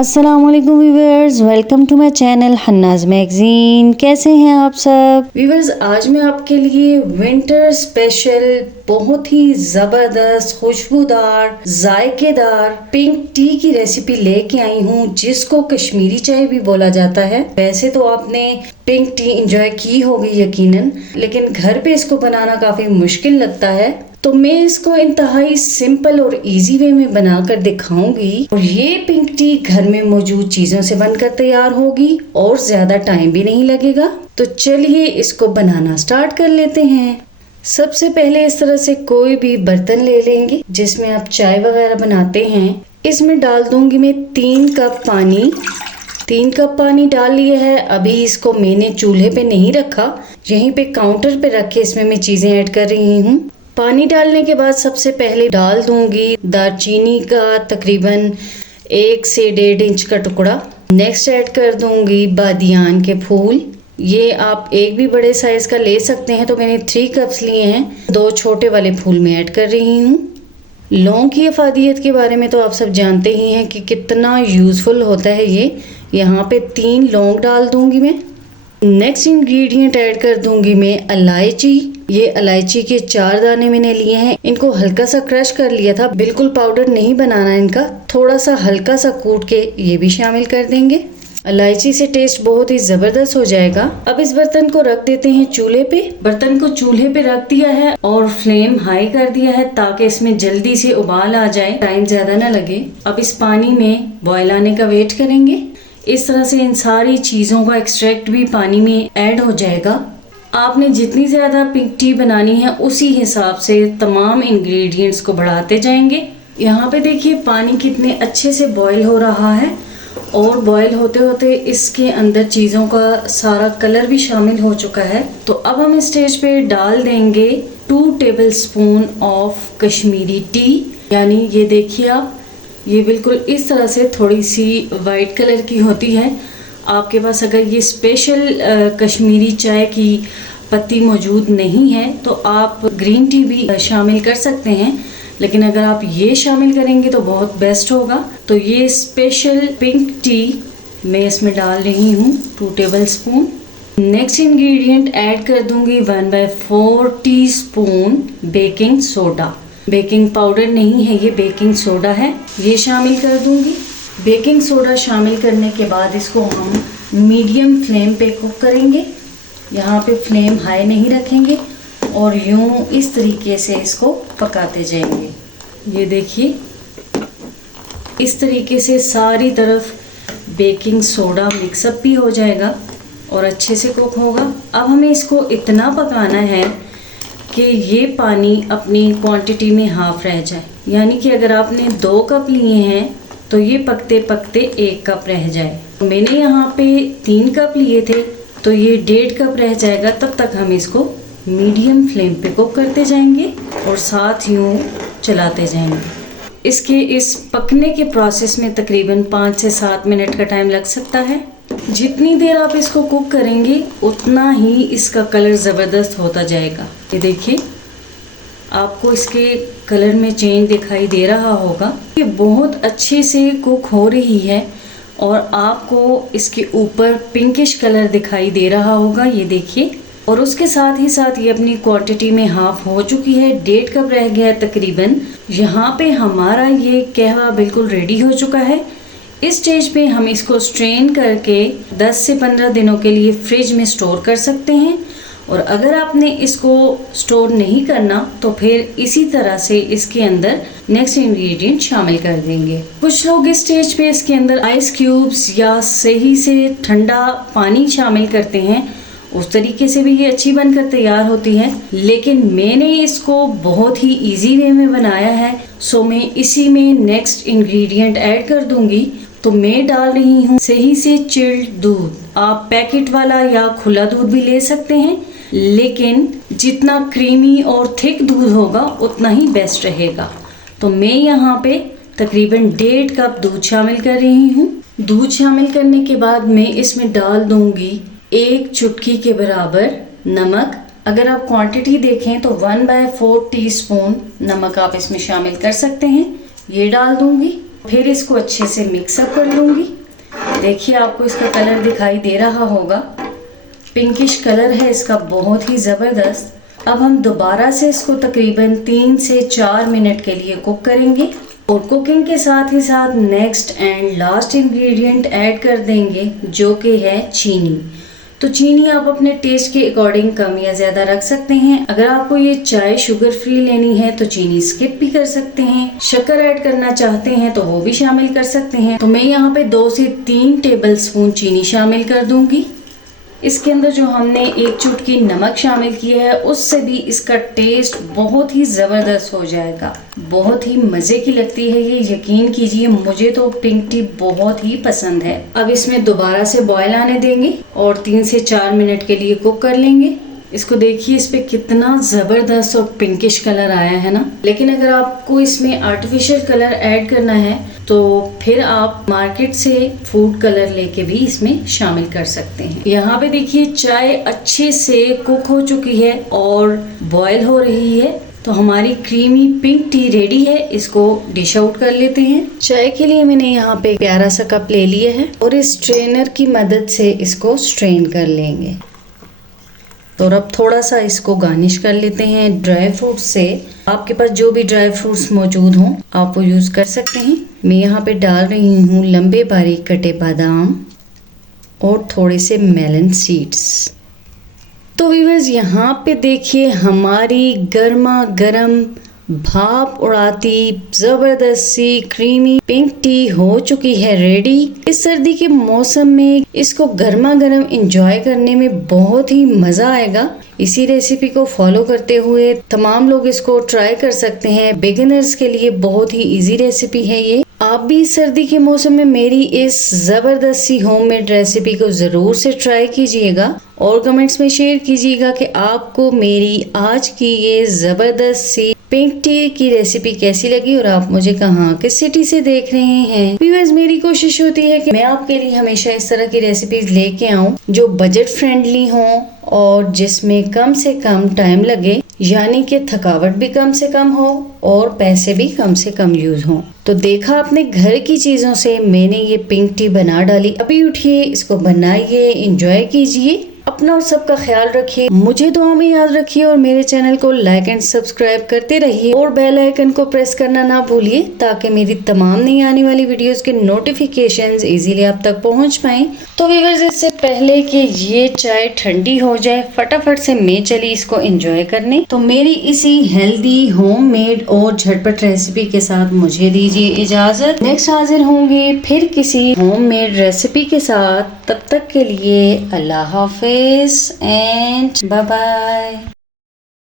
अस्सलामुअलैकुम viewers, welcome to my channel Hannah's magazine. कैसे हैं आप सब व्यूवर्स? आज मैं आपके लिए विंटर स्पेशल बहुत ही जबरदस्त खुशबूदार जायकेदार पिंक टी की रेसिपी लेके आई हूँ, जिसको कश्मीरी चाय भी बोला जाता है। वैसे तो आपने पिंक टी एंजॉय की होगी यकीनन, लेकिन घर पे इसको बनाना काफी मुश्किल लगता है, तो मैं इसको इंतहाई सिंपल और इजी वे में बनाकर दिखाऊंगी। और ये पिंक टी घर में मौजूद चीजों से बनकर तैयार होगी और ज्यादा टाइम भी नहीं लगेगा। तो चलिए इसको बनाना स्टार्ट कर लेते हैं। सबसे पहले इस तरह से कोई भी बर्तन ले लेंगे जिसमें आप चाय वगैरह बनाते हैं। इसमें डाल दूंगी मैं 3 कप पानी। 3 कप पानी डाल लिया है। अभी इसको मैंने चूल्हे पे नहीं रखा, यहीं पे काउंटर पे रख के इसमें मैं चीजें ऐड कर रही हूँ। पानी डालने के बाद सबसे पहले डाल दूंगी दालचीनी का तकरीबन 1 से 1.5 इंच का टुकड़ा। नेक्स्ट ऐड कर दूंगी बादियान के फूल। ये आप एक भी बड़े साइज का ले सकते हैं, तो मैंने 3 कप्स लिए हैं। 2 छोटे वाले फूल मैं ऐड कर रही हूँ। लौंग की अफादियत के बारे में तो आप सब जानते ही हैं कि कितना यूज़फुल होता है ये। यहाँ पे 3 लौंग डाल दूंगी मैं। नेक्स्ट इंग्रेडिएंट ऐड कर दूंगी मैं इलायची। ये इलायची के 4 दाने मैंने लिए हैं। इनको हल्का सा क्रश कर लिया था, बिल्कुल पाउडर नहीं बनाना इनका, थोड़ा सा हल्का सा कूट के ये भी शामिल कर देंगे। इलायची से टेस्ट बहुत ही जबरदस्त हो जाएगा। अब इस बर्तन को रख देते हैं चूल्हे पे। बर्तन को चूल्हे पे रख दिया है और फ्लेम हाई कर दिया है ताकि इसमें जल्दी से उबाल आ जाए, टाइम ज्यादा ना लगे। अब इस पानी में बॉयल आने का वेट करेंगे। इस तरह से इन सारी चीज़ों का एक्सट्रैक्ट भी पानी में ऐड हो जाएगा। आपने जितनी ज़्यादा पिंक टी बनानी है उसी हिसाब से तमाम इंग्रेडिएंट्स को बढ़ाते जाएंगे। यहाँ पे देखिए पानी कितने अच्छे से बॉईल हो रहा है और बॉईल होते होते इसके अंदर चीज़ों का सारा कलर भी शामिल हो चुका है। तो अब हम इस स्टेज पे डाल देंगे 2 टेबलस्पून ऑफ कश्मीरी टी। यानी ये देखिए आप, ये बिल्कुल इस तरह से थोड़ी सी वाइट कलर की होती है। आपके पास अगर ये स्पेशल कश्मीरी चाय की पत्ती मौजूद नहीं है तो आप ग्रीन टी भी शामिल कर सकते हैं, लेकिन अगर आप ये शामिल करेंगे तो बहुत बेस्ट होगा। तो ये स्पेशल पिंक टी मैं इसमें डाल रही हूँ 2 टेबलस्पून। नेक्स्ट इंग्रेडिएंट ऐड कर दूंगी 1/4 teaspoon baking soda. Baking powder नहीं है, ये बेकिंग सोडा है, ये शामिल कर दूंगी। बेकिंग सोडा शामिल करने के बाद इसको हम मीडियम फ्लेम पे कुक करेंगे। यहाँ पे फ्लेम हाई नहीं रखेंगे और यूं इस तरीके से इसको पकाते जाएंगे। ये देखिए इस तरीके से सारी तरफ बेकिंग सोडा मिक्सअप भी हो जाएगा और अच्छे से कुक होगा। अब हमें इसको इतना पकाना है कि ये पानी अपनी क्वांटिटी में हाफ रह जाए। यानी कि अगर आपने 2 कप लिए हैं तो ये पकते पकते 1 कप रह जाए। मैंने यहाँ पे 3 कप लिए थे तो ये 1.5 कप रह जाएगा। तब तक हम इसको मीडियम फ्लेम पे कुक करते जाएंगे और साथ यूँ चलाते जाएंगे। इसके इस पकने के प्रोसेस में तकरीबन 5 से 7 मिनट का टाइम लग सकता है। जितनी देर आप इसको कुक करेंगे उतना ही इसका कलर ज़बरदस्त होता जाएगा। ये देखिए आपको इसके कलर में चेंज दिखाई दे रहा होगा। ये बहुत अच्छे से कुक हो रही है और आपको इसके ऊपर पिंकिश कलर दिखाई दे रहा होगा, ये देखिए। और उसके साथ ही साथ ये अपनी क्वांटिटी में हाफ हो चुकी है, 1.5 कप रह गया है तकरीबन। यहाँ पे हमारा ये कहवा बिल्कुल रेडी हो चुका है। इस स्टेज पे हम इसको स्ट्रेन करके 10 से 15 दिनों के लिए फ्रिज में स्टोर कर सकते हैं। और अगर आपने इसको स्टोर नहीं करना तो फिर इसी तरह से इसके अंदर नेक्स्ट इंग्रेडिएंट शामिल कर देंगे। कुछ लोग इस स्टेज पे इसके अंदर आइस क्यूब्स या सही से ठंडा पानी शामिल करते हैं, उस तरीके से भी ये अच्छी बनकर तैयार होती है। लेकिन मैंने इसको बहुत ही इजी वे में बनाया है, सो मैं इसी में नेक्स्ट इंग्रेडिएंट ऐड कर दूंगी। तो मैं डाल रही हूँ सही से चिल्ड दूध। आप पैकेट वाला या खुला दूध भी ले सकते हैं, लेकिन जितना क्रीमी और थिक दूध होगा उतना ही बेस्ट रहेगा। तो मैं यहाँ पे तकरीबन 1.5 कप दूध शामिल कर रही हूँ। दूध शामिल करने के बाद मैं इसमें डाल दूंगी 1 चुटकी के बराबर नमक। अगर आप क्वांटिटी देखें तो 1/4 टीस्पून नमक आप इसमें शामिल कर सकते हैं, ये डाल दूंगी। फिर इसको अच्छे से मिक्सअप कर लूँगी। देखिए आपको इसका कलर दिखाई दे रहा होगा, पिंकिश कलर है इसका, बहुत ही ज़बरदस्त। अब हम दोबारा से इसको तकरीबन 3 से 4 मिनट के लिए कुक करेंगे और कुकिंग के साथ ही साथ next and last ingredient add कर देंगे जो कि है चीनी। तो चीनी आप अपने टेस्ट के अकॉर्डिंग कम या ज़्यादा रख सकते हैं। अगर आपको ये चाय शुगर फ्री लेनी है तो चीनी स्किप भी कर सकते हैं। शक्कर ऐड करना चाहते हैं तो वो भी शामिल कर सकते हैं। तो मैं यहाँ पे 2 से 3 टेबल स्पून चीनी शामिल कर दूंगी। इसके अंदर जो हमने 1 चुटकी नमक शामिल किया है उससे भी इसका टेस्ट बहुत ही ज़बरदस्त हो जाएगा। बहुत ही मज़े की लगती है ये, यकीन कीजिए मुझे तो पिंक टी बहुत ही पसंद है। अब इसमें दोबारा से बॉयल आने देंगे और 3 से 4 मिनट के लिए कुक कर लेंगे। इसको देखिए इस पे कितना ज़बरदस्त और पिंकिश कलर आया है ना। लेकिन अगर आपको इसमें आर्टिफिशियल कलर ऐड करना है तो फिर आप मार्केट से फूड कलर लेके भी इसमें शामिल कर सकते हैं। यहाँ पे देखिए चाय अच्छे से कुक हो चुकी है और बॉयल हो रही है। तो हमारी क्रीमी पिंक टी रेडी है। इसको डिश आउट कर लेते हैं। चाय के लिए मैंने यहाँ पे प्यारा सा कप ले लिया है और इस स्ट्रेनर की मदद से इसको स्ट्रेन कर लेंगे। तो अब थोड़ा सा इसको गार्निश कर लेते हैं ड्राई फ्रूट से। आपके पास जो भी ड्राई फ्रूट्स मौजूद हों आप वो यूज़ कर सकते हैं। मैं यहाँ पे डाल रही हूँ लंबे बारीक कटे बादाम और थोड़े से मेलन सीड्स। तो व्यूअर्स यहाँ पे देखिए हमारी गर्मा गर्म भाप उड़ाती ज़बरदस्त सी क्रीमी पिंक टी हो चुकी है रेडी। इस सर्दी के मौसम में इसको गर्मा गर्म इंजॉय करने में बहुत ही मज़ा आएगा। इसी रेसिपी को फॉलो करते हुए तमाम लोग इसको ट्राई कर सकते हैं। बिगिनर्स के लिए बहुत ही इजी रेसिपी है ये। आप भी इस सर्दी के मौसम में मेरी इस ज़बरदस्त सी होममेड रेसिपी को ज़रूर से ट्राई कीजिएगा और कमेंट्स में शेयर कीजिएगा कि आपको मेरी आज की ये ज़बरदस्त सी पिंक टी की रेसिपी कैसी लगी और आप मुझे कहाँ किस सिटी से देख रहे हैं। व्यूअर्स मेरी कोशिश होती है कि मैं आपके लिए हमेशा इस तरह की रेसिपीज लेके आऊँ जो बजट फ्रेंडली हों और जिसमें कम से कम टाइम लगे, यानी कि थकावट भी कम से कम हो और पैसे भी कम से कम यूज हों। तो देखा अपने घर की चीज़ों से मैंने ये पिंक टी बना डाली। अभी उठिए, इसको बनाइए, एंजॉय कीजिए, अपना और सबका ख्याल रखिए, मुझे दुआ में याद रखिए और मेरे चैनल को लाइक एंड सब्सक्राइब करते रहिए और बेल आइकन को प्रेस करना ना भूलिए ताकि मेरी तमाम नई आने वाली वीडियोस के नोटिफिकेशंस इजीली आप तक पहुंच पाएं। तो व्यूअर्स इससे पहले कि ये चाय ठंडी हो जाए फटाफट से मैं चली इसको एंजॉय करने। तो मेरी इसी हेल्दी होममेड और झटपट रेसिपी के साथ मुझे दीजिए इजाजत। नेक्स्ट हाजिर होंगे फिर किसी होममेड रेसिपी के साथ। तब तक के लिए अल्लाह हाफिज एंड बाय बाय।